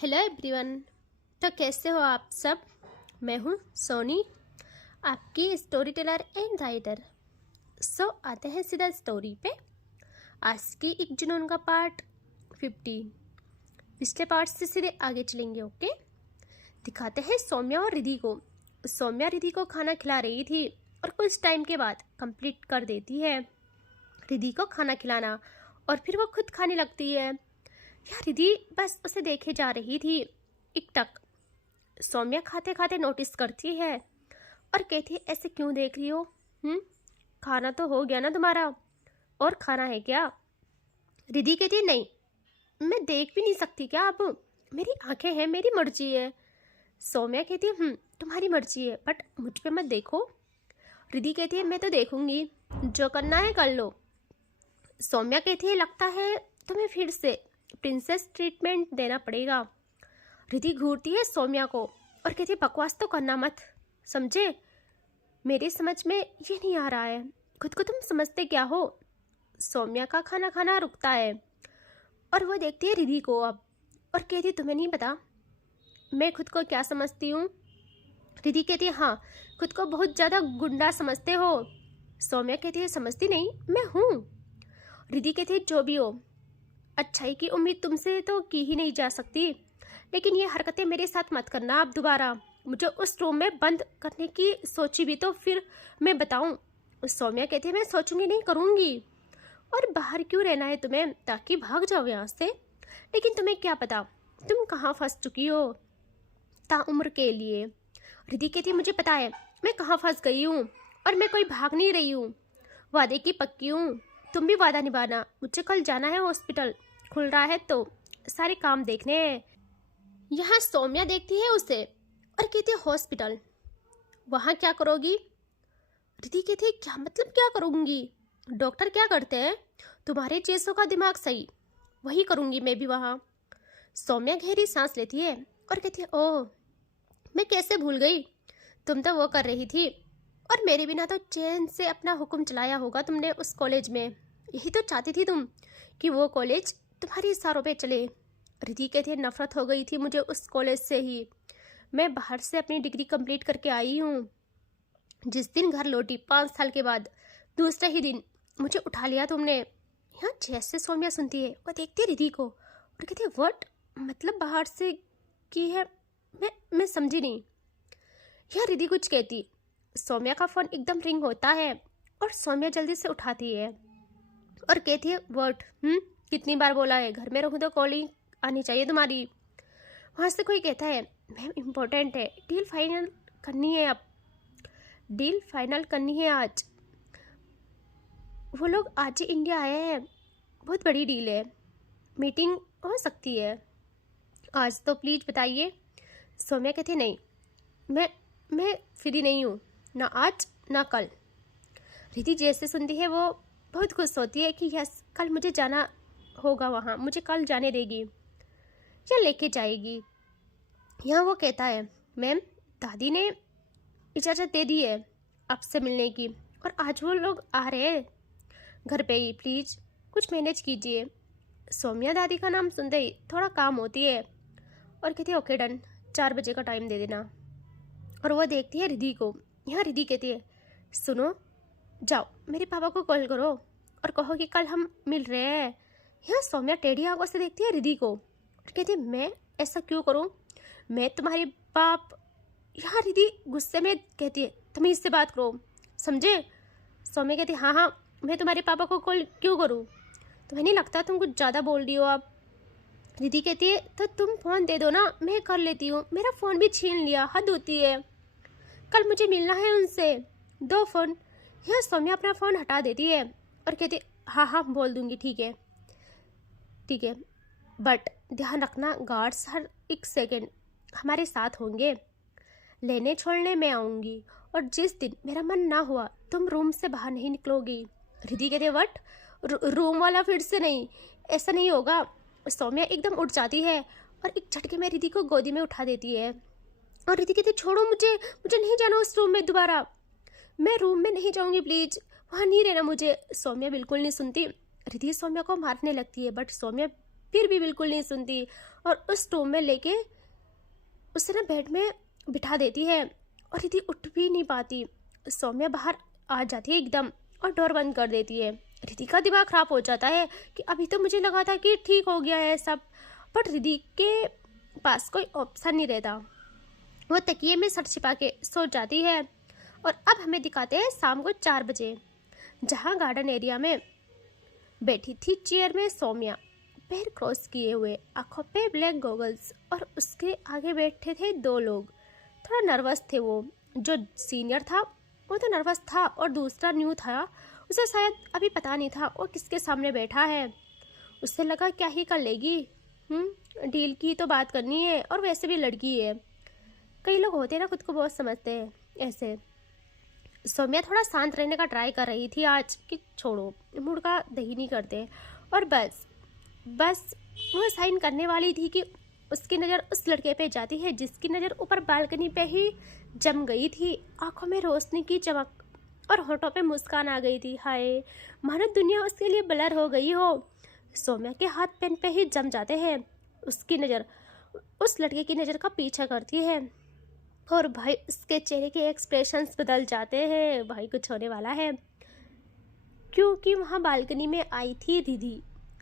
Hello everyone. तो कैसे हो आप सब। मैं हूँ सोनी, आपकी स्टोरी टेलर एंड राइटर। आते हैं सीधा स्टोरी पे। आज की 1 जुनून का पार्ट 15। पिछले पार्ट से सीधे आगे चलेंगे। ओके, दिखाते हैं सौम्या और रिधि को। सौम्या रिधि को खाना खिला रही थी और कुछ टाइम के बाद कंप्लीट कर देती है रिधि को खाना खिलाना, और फिर वो खुद खाने लगती है। यार रिधि बस उसे देखे जा रही थी। एकटक सौम्या खाते खाते नोटिस करती है और कहती है, ऐसे क्यों देख रही हो? खाना तो हो गया ना तुम्हारा, और खाना है क्या? रिधि कहती है, नहीं मैं देख भी नहीं सकती क्या, अब मेरी आंखें हैं, मेरी मर्जी है। सौम्या कहती है, तुम्हारी मर्जी है बट मुझ पे मत देखो। रिधि कहती है, मैं तो देखूंगी, जो करना है कर लो। सौम्या कहती है, लगता है तुम्हें फिर से प्रिंसेस ट्रीटमेंट देना पड़ेगा। रिधि घूरती है सौम्या को और कहती है, बकवास तो करना मत, समझे? मेरी समझ में ये नहीं आ रहा है, खुद को तुम समझते क्या हो? सौम्या का खाना खाना रुकता है और वो देखती है रिधि को अब और कहती है, तुम्हें नहीं पता मैं खुद को क्या समझती हूँ? रिधि कहती है, हाँ खुद को बहुत ज़्यादा गुंडा समझते हो। सौम्या कहती है, समझती नहीं, मैं हूँ। रिधि कहती है, जो भी हो, अच्छाई की उम्मीद तुमसे तो की ही नहीं जा सकती, लेकिन ये हरकतें मेरे साथ मत करना आप दोबारा। मुझे उस रूम में बंद करने की सोची भी तो फिर मैं बताऊं। सौम्या कहती है, मैं सोचूंगी नहीं, करूंगी। और बाहर क्यों रहना है तुम्हें, ताकि भाग जाओ यहाँ से? लेकिन तुम्हें क्या पता तुम कहाँ फंस चुकी हो ताउम्र के लिए। रिधि कहती है, मुझे पता है मैं कहाँ फंस गई हूँ, और मैं कोई भाग नहीं रही हूँ, वादे की पक्की हूँ। तुम भी वादा निभाना, मुझे कल जाना है हॉस्पिटल, खुल रहा है तो सारे काम देखने हैं। यहाँ सौम्या देखती है उसे और कहती है, हॉस्पिटल, वहाँ क्या करोगी? रिधि कहती है, क्या मतलब क्या करूँगी? डॉक्टर क्या करते हैं? तुम्हारे जैसों का दिमाग सही, वही करूँगी मैं भी वहाँ। सौम्या गहरी सांस लेती है और कहती है, ओह मैं कैसे भूल गई, तुम तो वो कर रही थी, और मेरे बिना तो चैन से अपना हुक्म चलाया होगा तुमने उस कॉलेज में। यही तो चाहती थी तुम कि वो कॉलेज तुम्हारे इशारों पे चले। रिधि कहती है, नफरत हो गई थी मुझे उस कॉलेज से ही। मैं बाहर से अपनी डिग्री कंप्लीट करके आई हूँ। जिस दिन घर लौटी 5 साल के बाद, दूसरे ही दिन मुझे उठा लिया तुमने। यहाँ जैसे सौम्या सुनती है वो देखती है रिधि को और कहती है, व्हाट मतलब बाहर से की है? मैं समझी नहीं। यह रिधि कुछ कहती, सौम्या का फ़ोन एकदम रिंग होता है और सौम्या जल्दी से उठाती है और कहती है, व्हाट? कितनी बार बोला है, घर में रहूँ तो कॉलिंग आनी चाहिए तुम्हारी। वहाँ से कोई कहता है, मैम इम्पोर्टेंट है, डील फाइनल करनी है, अब डील फाइनल करनी है आज। वो लोग आज ही इंडिया आए हैं, बहुत बड़ी डील है, मीटिंग हो सकती है आज, तो प्लीज़ बताइए। सौम्या कहती है, नहीं मैं फ्री नहीं हूँ, ना आज ना कल। रिधि जैसे सुनती है वो बहुत खुश होती है कि यस, कल मुझे जाना होगा वहाँ, मुझे कल जाने देगी या लेके जाएगी। यहाँ वो कहता है, मैम दादी ने इजाज़त दे दी है आपसे मिलने की, और आज वो लोग आ रहे हैं घर पे ही, प्लीज़ कुछ मैनेज कीजिए। सौम्या दादी का नाम सुनते ही थोड़ा काम होती है और कहती है, ओके डन, 4 बजे का टाइम दे देना। और वह देखती है रिधि को। यहाँ रिधि कहती है, सुनो, जाओ मेरे पापा को कॉल करो और कहो कि कल हम मिल रहे हैं। यहाँ सौम्या टेढ़ी आंखों से देखती है रिधि को और कहती है, मैं ऐसा क्यों करूँ, मैं तुम्हारे बाप? यहाँ रिधि गुस्से में कहती है, तमीज़ से बात करो, समझे? सौम्या कहती है, हाँ मैं तुम्हारे पापा को कॉल क्यों करूँ? तुम्हें नहीं लगता तुम कुछ ज़्यादा बोल रही हो आप? रिधि कहती है, तो तुम फ़ोन दे दो ना, मैं कर लेती हूँ, मेरा फ़ोन भी छीन लिया, हद होती है, कल मुझे मिलना है उनसे, दो फ़ोन। यह सौम्या अपना फ़ोन हटा देती है और कहती है, हाँ बोल दूँगी, ठीक है, बट ध्यान रखना, गार्ड्स हर 1 सेकेंड हमारे साथ होंगे, लेने छोड़ने मैं आऊँगी, और जिस दिन मेरा मन ना हुआ तुम रूम से बाहर नहीं निकलोगी। रिधि कहती है, वट? रूम वाला फिर से नहीं, ऐसा नहीं होगा। सौम्या एकदम उठ जाती है और एक झटके में रिधि को गोदी में उठा देती है और रिधि कहती है, छोड़ो मुझे नहीं जाना उस रूम में दोबारा, मैं रूम में नहीं जाऊंगी, प्लीज़ वहाँ नहीं रहना मुझे। सौम्या बिल्कुल नहीं सुनती। रिधि सौम्या को मारने लगती है बट सौम्या फिर भी बिल्कुल नहीं सुनती और उस रूम में लेके उसे ना बेड में बिठा देती है और रिधि उठ भी नहीं पाती। सौम्या बाहर आ जाती है एकदम और डोर बंद कर देती है। रिधि का दिमाग खराब हो जाता है कि अभी तो मुझे लगा था कि ठीक हो गया है सब, बट रिधि के पास कोई ऑप्शन नहीं रहता। वो तकिए में सर छिपा के सो जाती है। और अब हमें दिखाते हैं शाम को 4 बजे, जहाँ गार्डन एरिया में बैठी थी चेयर में सौम्या, पैर क्रॉस किए हुए, आंखों पे ब्लैक गॉगल्स, और उसके आगे बैठे थे 2 लोग। थोड़ा नर्वस थे वो। जो सीनियर था वो तो नर्वस था और दूसरा न्यू था, उसे शायद अभी पता नहीं था वो किसके सामने बैठा है। उससे लगा क्या ही कर लेगी, डील की तो बात करनी है और वैसे भी लड़की है। कई लोग होते हैं ना खुद को बहुत समझते हैं ऐसे। सौम्या थोड़ा शांत रहने का ट्राई कर रही थी आज कि छोड़ो मूड का दही नहीं करते, और बस वो साइन करने वाली थी कि उसकी नज़र उस लड़के पे जाती है जिसकी नज़र ऊपर बालकनी पे ही जम गई थी। आंखों में रोशनी की चमक और होठों पे मुस्कान आ गई थी। हाय, मानो दुनिया उसके लिए ब्लर हो गई हो। सौम्या के हाथ पेन पे ही जम जाते हैं। उसकी नज़र उस लड़के की नज़र का पीछा करती है और भाई उसके चेहरे के एक्सप्रेशंस बदल जाते हैं। भाई कुछ होने वाला है, क्योंकि वहाँ बालकनी में आई थी रिधि,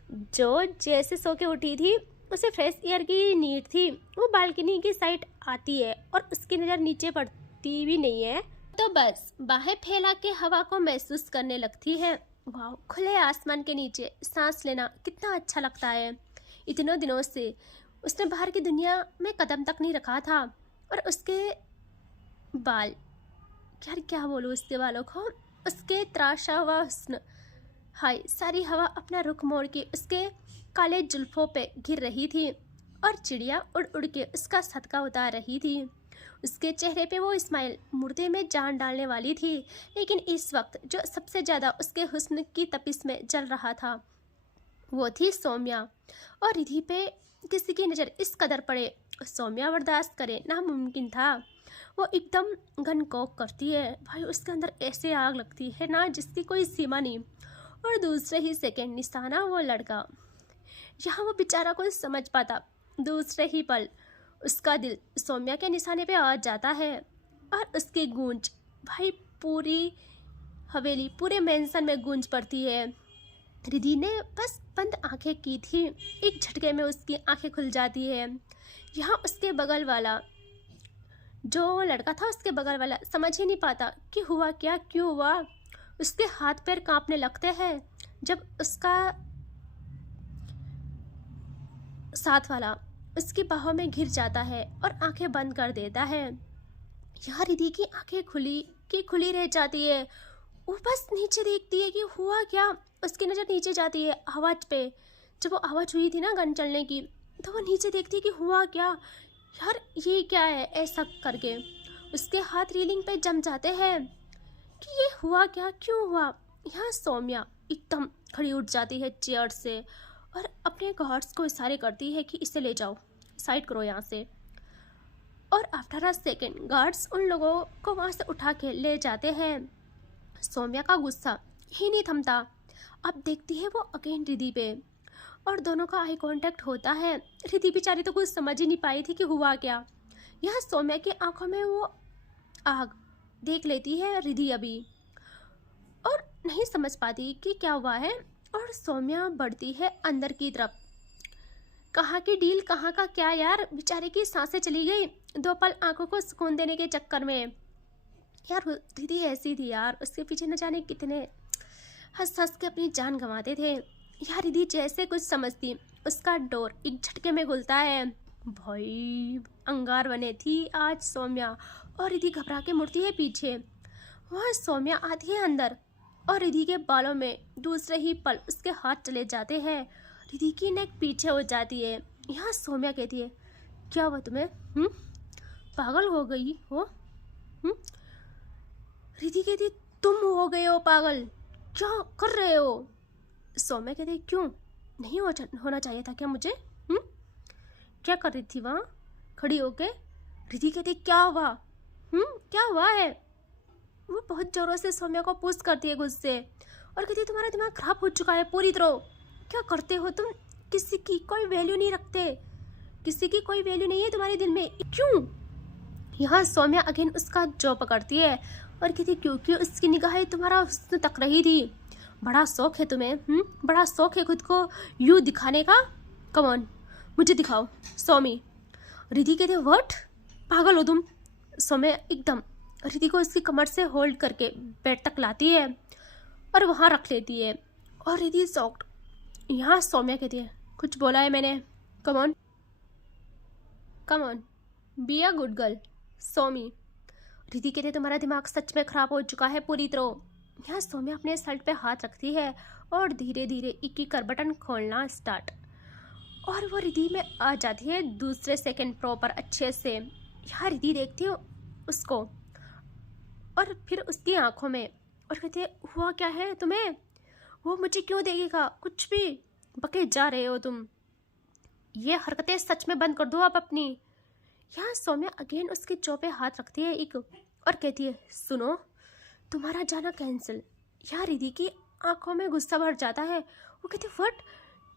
जो जैसे सो के उठी थी उसे फ्रेश एयर की नीड थी। वो बालकनी की साइड आती है और उसकी नज़र नीचे पड़ती भी नहीं है, तो बस बाहें फैला के हवा को महसूस करने लगती है। वाह, खुले आसमान के नीचे सांस लेना कितना अच्छा लगता है। इतनों दिनों से उसने बाहर की दुनिया में कदम तक नहीं रखा था। और उसके बाल, यार क्या बोलूँ उसके बालों को, उसके तराशा हुआ हुस्न, हाय, सारी हवा अपना रुख मोड़ के उसके काले जुल्फों पे गिर रही थी और चिड़िया उड़ उड़ के उसका सदका उतार रही थी। उसके चेहरे पे वो स्माइल मुर्दे में जान डालने वाली थी। लेकिन इस वक्त जो सबसे ज़्यादा उसके हुस्न की तपिश में जल रहा था वो थी सौम्या। और रिधि पे किसी की नज़र इस कदर पड़े, सौम्या बर्दाश्त करे नामुमकिन था। वो एकदम गन कॉक करती है। भाई उसके अंदर ऐसे आग लगती है ना जिसकी कोई सीमा नहीं। और दूसरे ही सेकंड निशाना वो लड़का, यहाँ वो बेचारा कोई समझ पाता। दूसरे ही पल उसका दिल सौम्या के निशाने पे आ जाता है और उसकी गूंज भाई पूरी हवेली, पूरे मेंशन में गूंज पड़ती है। रिधि ने बस बंद आंखें की थी, एक झटके में उसकी आंखें खुल जाती है। यहाँ उसके बगल वाला, जो लड़का था उसके बगल वाला, समझ ही नहीं पाता कि हुआ क्या, क्यों हुआ। उसके हाथ पैर कांपने लगते हैं जब उसका साथ वाला उसकी बाहों में घिर जाता है और आंखें बंद कर देता है। यहाँ रिधि की आंखें खुली रह जाती है। वो बस नीचे देखती है कि हुआ क्या। उसकी नज़र नीचे जाती है आवाज़ पे। जब वो आवाज़ हुई थी ना गन चलने की, तो वो नीचे देखती है कि हुआ क्या, यार ये क्या है। ऐसा करके उसके हाथ रीलिंग पे जम जाते हैं कि ये हुआ क्या, क्यों हुआ। यहाँ सौम्या एकदम खड़ी उठ जाती है चेयर से और अपने गार्ड्स को इशारे करती है कि इसे ले जाओ, साइड करो यहाँ से। और आफ्टर अ सेकेंड गार्ड्स उन लोगों को वहाँ से उठा के ले जाते हैं। सौम्या का गुस्सा ही नहीं थमता। अब देखती है वो अगेन रिधि पे और दोनों का आई कांटेक्ट होता है। रिधि बेचारी तो कुछ समझ ही नहीं पाई थी कि हुआ क्या। यहाँ सौम्या की आंखों में वो आग देख लेती है रिधि अभी, और नहीं समझ पाती कि क्या हुआ है। और सौम्या बढ़ती है अंदर की तरफ। कहाँ की डील, कहाँ का क्या यार, बेचारे की सांसें चली गई 2 पल आंखों को सुकून देने के चक्कर में। यार रिधि ऐसी थी यार, उसके पीछे न जाने कितने हंस हंस के अपनी जान गंवाते थे। यार रिधि जैसे कुछ समझती, उसका डोर एक झटके में खुलता है। भाई अंगार बने थी आज सौम्या, और रिधि घबरा के मुड़ती है पीछे। वहाँ सौम्या आती है अंदर और रिधि के बालों में दूसरे ही पल उसके हाथ चले जाते हैं। रिधि की नेक पीछे हो जाती है। यहाँ सौम्या कहती है, क्या हुआ तुम्हें, पागल हो गई हो? रिधि कहती, तुम हो गए हो पागल, क्या कर रहे हो? सौम्या कहती, क्यों, नहीं होना चाहिए था क्या मुझे? क्या कर रही थी वहाँ खड़ी होके? रिधि कहती, क्या हुआ, क्या हुआ है? वो बहुत जोरों से सौम्या को पुश करती है गुस्से और कहती है, तुम्हारा दिमाग खराब हो चुका है पूरी तरह, क्या करते हो तुम, किसी की कोई वैल्यू नहीं रखते, किसी की कोई वैल्यू नहीं है तुम्हारे दिल में, क्यों? यहाँ सौम्या अगेन उसका जॉ पकड़ती है और कहती क्योंकि उसकी निगाहें तुम्हारा हुस्न तक रही थी। बड़ा शौक है तुम्हें, बड़ा शौक है खुद को यूँ दिखाने का। कम ऑन, मुझे दिखाओ सौमी। रिधि कहते व्हाट, पागल हो तुम? सौम्या एकदम रिधि को उसकी कमर से होल्ड करके बेड तक लाती है और वहाँ रख लेती है और रिधि शॉक्ड। यहाँ सौम्या कहती है कुछ बोला है मैंने? Come on, come on, be a good girl Saumi. Ridhi कहते तुम्हारा दिमाग सच में खराब हो चुका है पूरी तरह। यहाँ सौम्या अपने शर्ट पे हाथ रखती है और धीरे धीरे एक एक कर बटन खोलना स्टार्ट, और वो रिधि में आ जाती है दूसरे सेकंड प्रॉपर अच्छे से। यहाँ रिधि देखती है उसको और फिर उसकी आंखों में और कहती है हुआ क्या है तुम्हें? वो मुझे क्यों देखेगा? कुछ भी बके जा रहे हो तुम, ये हरकतें सच में बंद कर दो आप अपनी। यहाँ सौम्या अगेन उसके चौ पे हाथ रखती है एक और कहती है सुनो, तुम्हारा जाना कैंसिल। यहाँ रिधि की आंखों में गुस्सा भर जाता है, वो कहती है व्हाट?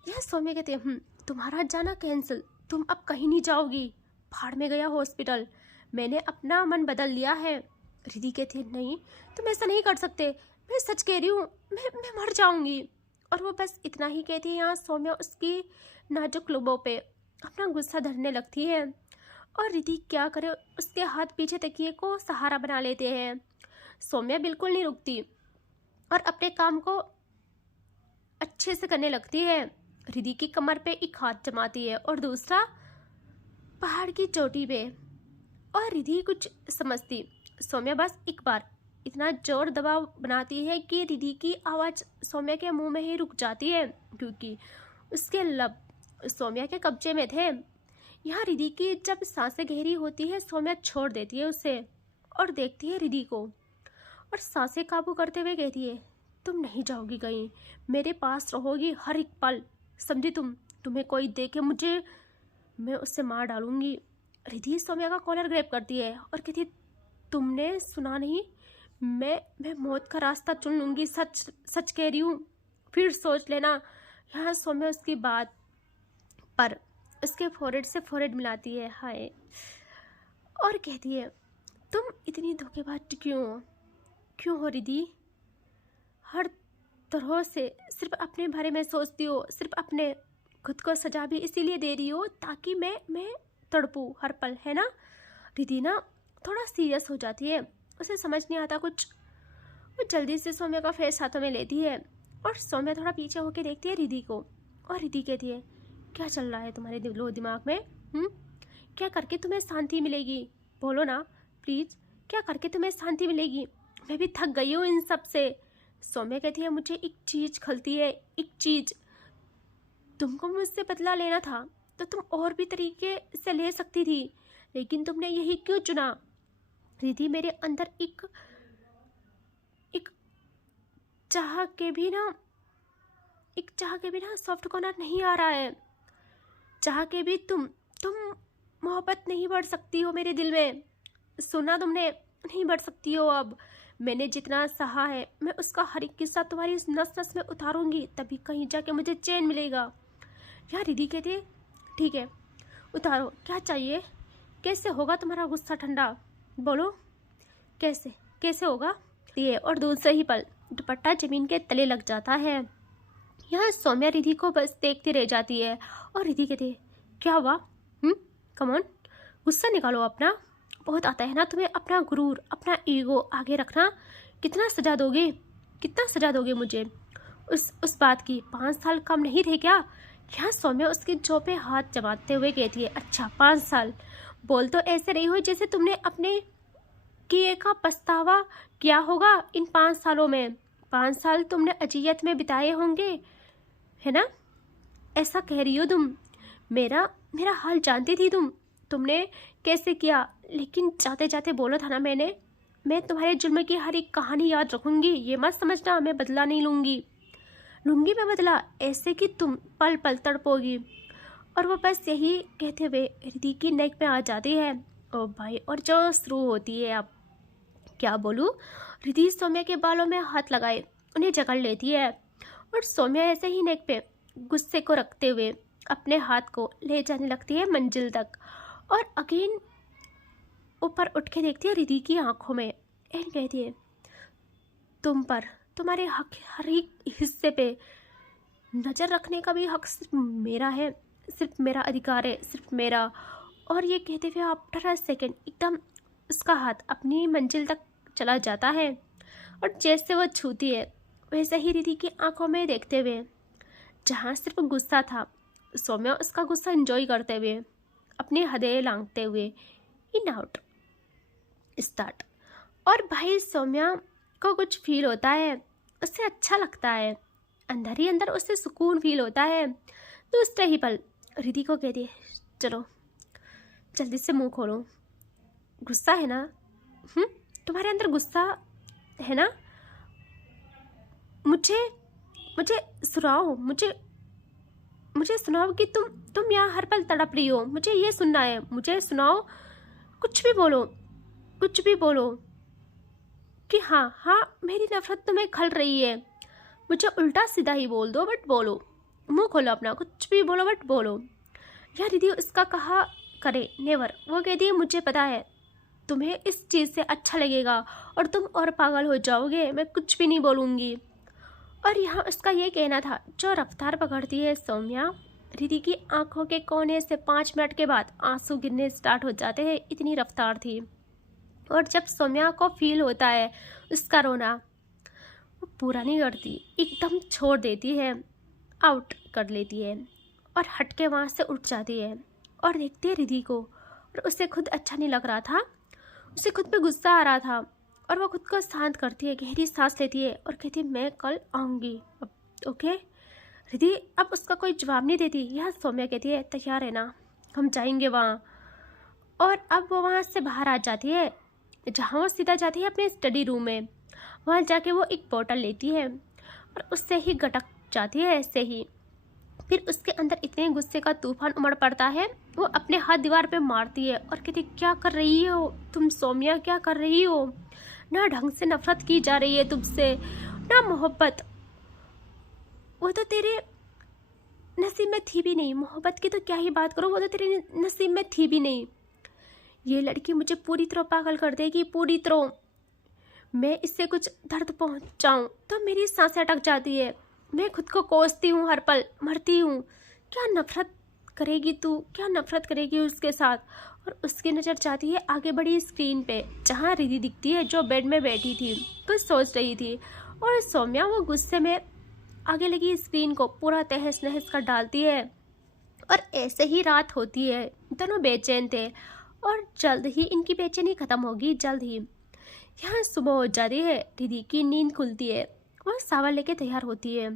यहाँ सौम्या कहती है तुम्हारा जाना कैंसिल, तुम अब कहीं नहीं जाओगी, भाड़ में गया हॉस्पिटल, मैंने अपना मन बदल लिया है। रिधि कहती है नहीं, तुम ऐसा नहीं कर सकते, मैं सच कह रही हूँ, मैं मर जाऊंगी। और वो बस इतना ही कहती है। यहाँ सौम्या उसकी नाजुक लबों पे अपना गुस्सा धरने लगती है और रिधि क्या करे, उसके हाथ पीछे तकिए को सहारा बना लेते हैं। सौम्या बिल्कुल नहीं रुकती और अपने काम को अच्छे से करने लगती है। रिधि की कमर पे एक हाथ जमाती है और दूसरा पहाड़ की चोटी पे, और रिधि कुछ समझती। सौम्या बस एक बार इतना जोर दबाव बनाती है कि रिधि की आवाज़ सौम्या के मुंह में ही रुक जाती है, क्योंकि उसके लब सौम्या के कब्जे में थे। यहाँ रिधि की जब सांसें गहरी होती है, सौम्या छोड़ देती है उसे और देखती है रिधि को और सांसें काबू करते हुए कहती है तुम नहीं जाओगी कहीं, मेरे पास रहोगी हर एक पल, समझी तुम? तुम्हें कोई देखे मुझे, मैं उससे मार डालूंगी। रिधि सौम्या का कॉलर ग्रैब करती है और कहती तुमने सुना नहीं, मैं मौत का रास्ता चुन लूंगी, सच सच कह रही हूँ, फिर सोच लेना। यहाँ सौम्या उसकी बात पर उसके फोrehead से फोrehead मिलाती है हाय, और कहती है तुम इतनी धोखेबाज क्यों हो रिधि? हर तरह से सिर्फ अपने बारे में सोचती हो, सिर्फ अपने खुद को सजा भी इसीलिए दे रही हो ताकि मैं तड़पूं हर पल, है ना? रिधि ना थोड़ा सीरियस हो जाती है, उसे समझ नहीं आता कुछ। वो जल्दी से सौम्या का फेस हाथों में लेती है और सौम्या थोड़ा पीछे होकर देखती है रिधि को और रिधि कहती है क्या चल रहा है तुम्हारे दिमाग में? क्या करके तुम्हें शांति मिलेगी? बोलो ना प्लीज़, क्या करके तुम्हें शांति मिलेगी? मैं भी थक गई हूँ इन सब से। सौम्या कहती है मुझे एक चीज़ खलती है, एक चीज़। तुमको मुझसे बदला लेना था तो तुम और भी तरीके से ले सकती थी, लेकिन तुमने यही क्यों चुना? रिधि मेरे अंदर एक चाह के भी ना सॉफ्ट कॉर्नर नहीं आ रहा है। चाह के भी तुम मोहब्बत नहीं बढ़ सकती हो मेरे दिल में। सुना तुमने, नहीं बढ़ सकती हो अब। मैंने जितना सहा है मैं उसका हर एक किस्सा तुम्हारी इस नस नस में उतारूंगी, तभी कहीं जाके मुझे चैन मिलेगा। यार रिधि कहती ठीक है उतारो, क्या चाहिए? कैसे होगा तुम्हारा गुस्सा ठंडा? बोलो कैसे होगा? ये और दूसरे ही पल दुपट्टा जमीन के तले लग जाता है। यहाँ सौम्या रिधि को बस देखती रह जाती है और रिधि कहती है क्या हुआ? कम ऑन, गुस्सा निकालो अपना, बहुत आता है ना तुम्हें अपना गुरूर, अपना ईगो आगे रखना। कितना सजा दोगे मुझे उस बात की? 5 साल कम नहीं थे क्या? यहाँ सौम्या उसके जौ पे हाथ जमाते हुए कहती है अच्छा 5 साल, बोल तो ऐसे रही हो जैसे तुमने अपने किए का पछतावा किया होगा इन 5 सालों में। 5 साल तुमने अजियत में बिताए होंगे, है ना? ऐसा कह रही हो तुम। मेरा हाल जानती थी तुमने कैसे किया, लेकिन जाते जाते बोला था ना मैं तुम्हारे जुल्म की हर एक कहानी याद रखूंगी। ये मत समझना मैं बदला नहीं लूंगी मैं बदला ऐसे कि तुम पल पल तड़पोगी। और वो बस यही कहते हुए रिधि की नेक पे आ जाती है। ओ भाई, और जो शुरू होती है, अब क्या बोलूँ। रिधि सौम्या के बालों में हाथ लगाए उन्हें जकड़ लेती है और सौम्या ऐसे ही नेक पे गुस्से को रखते हुए अपने हाथ को ले जाने लगती है मंजिल तक और अगेन ऊपर उठ के देखती है रिधि की आंखों में एंड कहती है, तुम पर तुम्हारे हक हर एक हिस्से पे नज़र रखने का भी हक सिर्फ मेरा है, सिर्फ मेरा अधिकार है, सिर्फ मेरा। और ये कहते हुए आफ्टर अ सेकेंड एकदम उसका हाथ अपनी मंजिल तक चला जाता है और जैसे वो छूती है वैसे ही रिधि की आंखों में देखते हुए जहाँ सिर्फ गुस्सा था, सौम्या उसका गुस्सा एंजॉय करते हुए अपनी हदें लांघते हुए इन आउट स्टार्ट। और भाई सौम्या को कुछ फील होता है, उससे अच्छा लगता है, अंदर ही अंदर उससे सुकून फील होता है। तो उससे ही पल रिधि को कहती है, चलो जल्दी से मुंह खोलो, गुस्सा है ना? तुम्हारे अंदर गुस्सा है ना? मुझे सुनाओ, मुझे सुनाओ कि तुम यहाँ हर पल तड़प रही हो, मुझे ये सुनना है, मुझे सुनाओ, कुछ भी बोलो कि हाँ मेरी नफरत तुम्हें खल रही है, मुझे उल्टा सीधा ही बोल दो बट बोलो, मुंह खोलो अपना, कुछ भी बोलो बट बोलो। यार रिधि उसका कहा करे नेवर। वो कहती है, मुझे पता है तुम्हें इस चीज़ से अच्छा लगेगा और तुम और पागल हो जाओगे, मैं कुछ भी नहीं बोलूँगी। और यहाँ उसका ये कहना था। जो रफ्तार पकड़ती है सौम्या, रिधि की आंखों के कोने से 5 मिनट के बाद आंसू गिरने स्टार्ट हो जाते हैं, इतनी रफ्तार थी। और जब सौम्या को फील होता है उसका रोना, वो पूरा नहीं करती, एकदम छोड़ देती है, आउट कर लेती है और हट के वहाँ से उठ जाती है और देखती है रिधि को। और उसे खुद अच्छा नहीं लग रहा था, उसे खुद पे गुस्सा आ रहा था और वो खुद को शांत करती है, गहरी सांस लेती है और कहती है, मैं कल आऊँगी। अब ओके। रिधि अब उसका कोई जवाब नहीं देती। यह सौम्या कहती है, तैयार है ना, हम जाएंगे वहाँ। और अब वो वहाँ से बाहर आ जाती है, जहाँ वो सीधा जाती है अपने स्टडी रूम में। वहाँ जाके वो एक बोतल लेती है और उससे ही गटक जाती है ऐसे ही। फिर उसके अंदर इतने गुस्से का तूफान उमड़ पड़ता है, वो अपने हाथ दीवार पे मारती है और कहती, क्या कर रही हो तुम सौम्या, क्या कर रही हो? ना ढंग से नफरत की जा रही है तुमसे, ना मोहब्बत। वो तो तेरे नसीब में थी भी नहीं, मोहब्बत की तो क्या ही बात करो, वो तो तेरे नसीब में थी भी नहीं। ये लड़की मुझे पूरी तरह पागल कर देगी, पूरी तरह। मैं इससे कुछ दर्द पहुंचाऊं तो मेरी सांसें अटक जाती है, मैं खुद को कोसती हूँ, हर पल मरती हूँ। क्या नफरत करेगी तू, क्या नफरत करेगी उसके साथ? और उसकी नज़र जाती है आगे बढ़ी स्क्रीन पे, जहाँ रिधि दिखती है जो बेड में बैठी थी, कुछ सोच रही थी। और सौम्या वो गुस्से में आगे लगी स्क्रीन को पूरा तहस नहस कर डालती है। और ऐसे ही रात होती है, दोनों बेचैन थे और जल्द ही इनकी बेचैनी खत्म होगी, जल्द ही। यहाँ सुबह हो जाती है, रिधि की नींद खुलती है, वह सावन लेके तैयार होती है।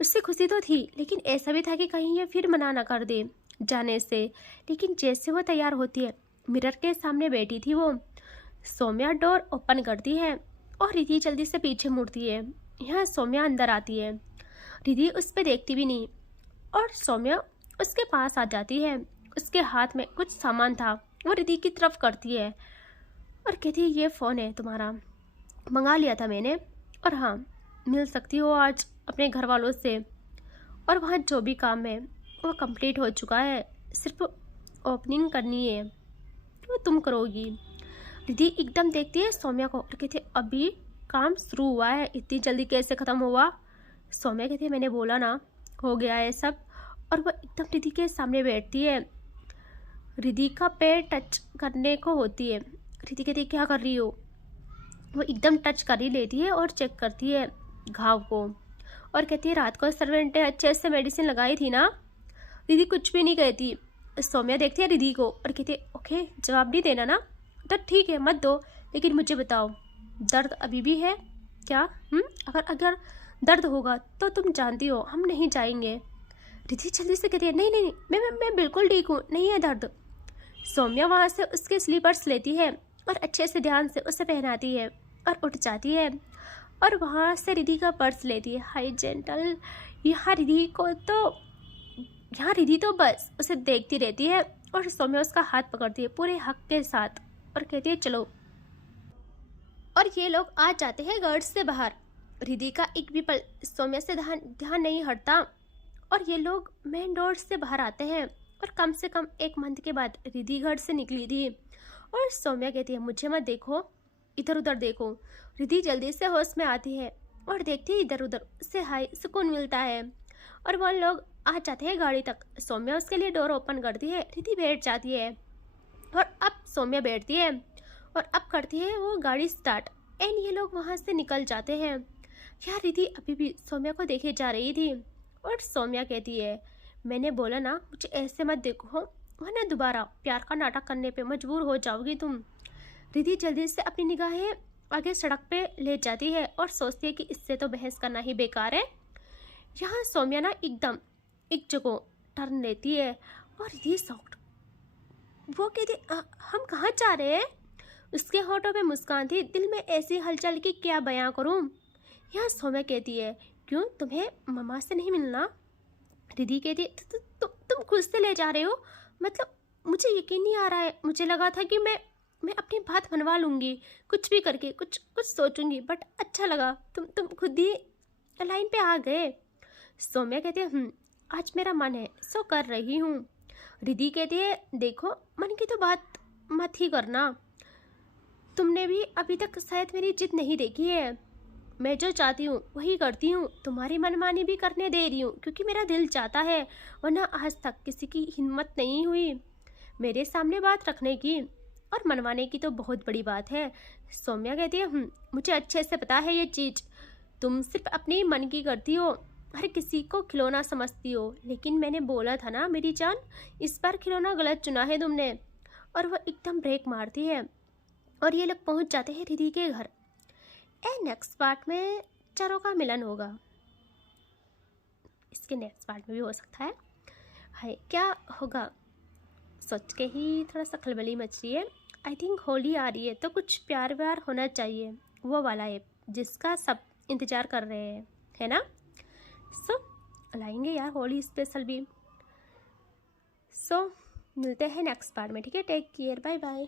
उससे खुशी तो थी, लेकिन ऐसा भी था कि कहीं ये फिर मना ना कर दे जाने से। लेकिन जैसे वो तैयार होती है, मिरर के सामने बैठी थी वो, सौम्या डोर ओपन करती है और रिधि जल्दी से पीछे मुड़ती है। यहाँ सौम्या अंदर आती है, रिधि उस पर देखती भी नहीं और सौम्या उसके पास आ जाती है। उसके हाथ में कुछ सामान था, वो रिधि की तरफ करती है और कहती है, ये फ़ोन है तुम्हारा, मंगा लिया था मैंने, और हाँ मिल सकती हो आज अपने घर वालों से, और वहाँ जो भी काम है वो कंप्लीट हो चुका है, सिर्फ ओपनिंग करनी है, वो तुम करोगी। रिधि एकदम देखती है सौम्या को और कहती है, अभी काम शुरू हुआ है, इतनी जल्दी कैसे ख़त्म हुआ? सौम्या कहती है, मैंने बोला ना हो गया है सब। और वो एकदम रिधि के सामने बैठती है, रिधि का पैर टच करने को होती है। रिधि कहती है, क्या कर रही हो? वो एकदम टच कर ही लेती है और चेक करती है घाव को और कहती है, रात को सर्वेंट ने अच्छे से मेडिसिन लगाई थी ना? रिधि कुछ भी नहीं कहती। सौम्या देखती है रिधि को और कहती है, ओके जवाब नहीं देना ना, तो ठीक है मत दो, लेकिन मुझे बताओ दर्द अभी भी है क्या? अगर दर्द होगा तो तुम जानती हो हम नहीं जाएंगे। रिधि जल्दी से कहती है, नहीं नहीं मैं बिल्कुल ठीक हूँ, नहीं है दर्द। सौम्या वहाँ से उसके स्लीपर्स लेती है और अच्छे से ध्यान से उसे पहनाती है और उठ जाती है और वहाँ से रिधि का पर्स लेती है। हाय जेंटल, यहाँ रिधि तो बस उसे देखती रहती है और सौम्या उसका हाथ पकड़ती है पूरे हक के साथ और कहती है, चलो। और ये लोग आ जाते हैं गार्ड से बाहर। रिधि का एक भी पल सौम्या से ध्यान नहीं हटता और ये लोग मेन डोर से बाहर आते हैं और कम से कम 1 मंथ के बाद रिद्धि घर से निकली थी। और सौम्या कहती है मुझे मत देखो, इधर उधर देखो। रिद्धि जल्दी से होश में आती है और देखती है इधर उधर, उससे हाय सुकून मिलता है और वो लोग आ जाते हैं गाड़ी तक। सौम्या उसके लिए डोर ओपन करती है, रिद्धि बैठ जाती है और अब सौम्या बैठती है और अब करती है वो गाड़ी स्टार्ट एंड ये लोग वहाँ से निकल जाते हैं। यार रिद्धि अभी भी सौम्या को देखे जा रही थी और सौम्या कहती है मैंने बोला ना मुझे ऐसे मत देखो वरना दोबारा प्यार का नाटक करने पे मजबूर हो जाओगी तुम। रिद्धि जल्दी से अपनी निगाहें आगे सड़क पे ले जाती है और सोचती है कि इससे तो बहस करना ही बेकार है। यहाँ सौम्या ना एकदम एक जगह टर्न लेती है और रिद्धि शॉक्ड, वो कहती हम कहाँ जा रहे हैं। उसके होठों पे मुस्कान थी, दिल में ऐसी हलचल की क्या बयां करूं। यहाँ सौम्या कहती है क्यों तुम्हें मम्मा से नहीं मिलना। रिद्धि कहती है तुम खुद से ले जा रहे हो, मतलब मुझे यकीन नहीं आ रहा है, मुझे लगा था कि मैं अपनी बात मनवा लूंगी, कुछ भी करके कुछ सोचूंगी, बट अच्छा लगा तुम खुद ही लाइन पे आ गए। सौम्या कहती है आज मेरा मन है सो कर रही हूँ। रिद्धि कहती है देखो मन की तो बात मत ही करना, तुमने भी अभी तक शायद मेरी जिद नहीं देखी है। मैं जो चाहती हूँ वही करती हूँ, तुम्हारी मनमानी भी करने दे रही हूँ क्योंकि मेरा दिल चाहता है, वरना आज तक किसी की हिम्मत नहीं हुई मेरे सामने बात रखने की, और मनवाने की तो बहुत बड़ी बात है। सौम्या कहती है मुझे अच्छे से पता है ये चीज़, तुम सिर्फ अपने मन की करती हो, हर किसी को खिलौना समझती हो, लेकिन मैंने बोला था ना मेरी जान, इस बार खिलौना गलत चुना है तुमने। और वह एकदम ब्रेक मारती है और ये लोग पहुंच जाते हैं रिद्धि के घर। नेक्स्ट पार्ट में चारों का मिलन होगा, इसके नेक्स्ट पार्ट में भी हो सकता है। हाय क्या होगा सोच के ही थोड़ा सा खलबली मच रही है। आई थिंक होली आ रही है तो कुछ प्यार व्यार होना चाहिए, वो वाला है जिसका सब इंतज़ार कर रहे हैं, है ना। सो लाएंगे यार होली स्पेशल भी। सो मिलते हैं नेक्स्ट पार्ट में, ठीक है। Take care, bye bye.